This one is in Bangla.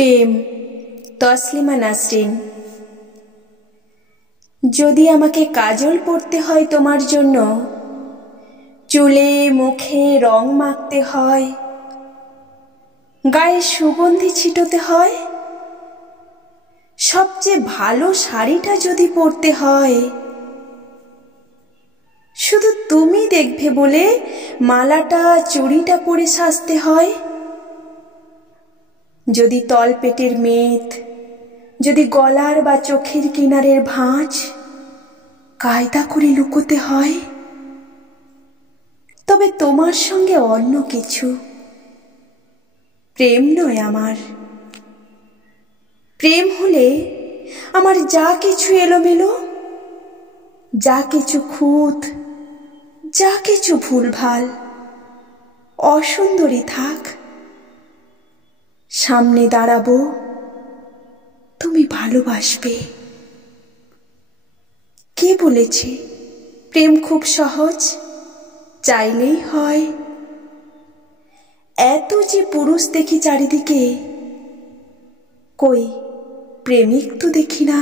প্রেম, তসলিমা নাসরিন। যদি আমাকে কাজল পরতে হয় তোমার জন্য, চুলে মুখে রং মাখতে হয়, গায়ে সুগন্ধি ছিটোতে হয়, সবচেয়ে ভালো শাড়িটা যদি পরতে হয়, শুধু তুমি দেখবে বলে মালাটা চুড়িটা পরে সাজতে হয়, যদি তলপেটের মেদ, যদি গলার বা চোখের কিনারের ভাঁজ কায়দা করে লুকোতে হয়, তবে তোমার সঙ্গে অন্য কিছু। প্রেম নয় আমার। প্রেম হলে আমার যা কিছু এলোমেলো, যা কিছু খুঁত, যা কিছু ভুলভাল, অসুন্দরী থাক, সামনে দাঁড়াবো, তুমি ভালোবাসবে। কে বলেছে প্রেম খুব সহজ, চাইলেই হয়? এত যে পুরুষ দেখি চারিদিকে, কই প্রেমিক তো দেখি না।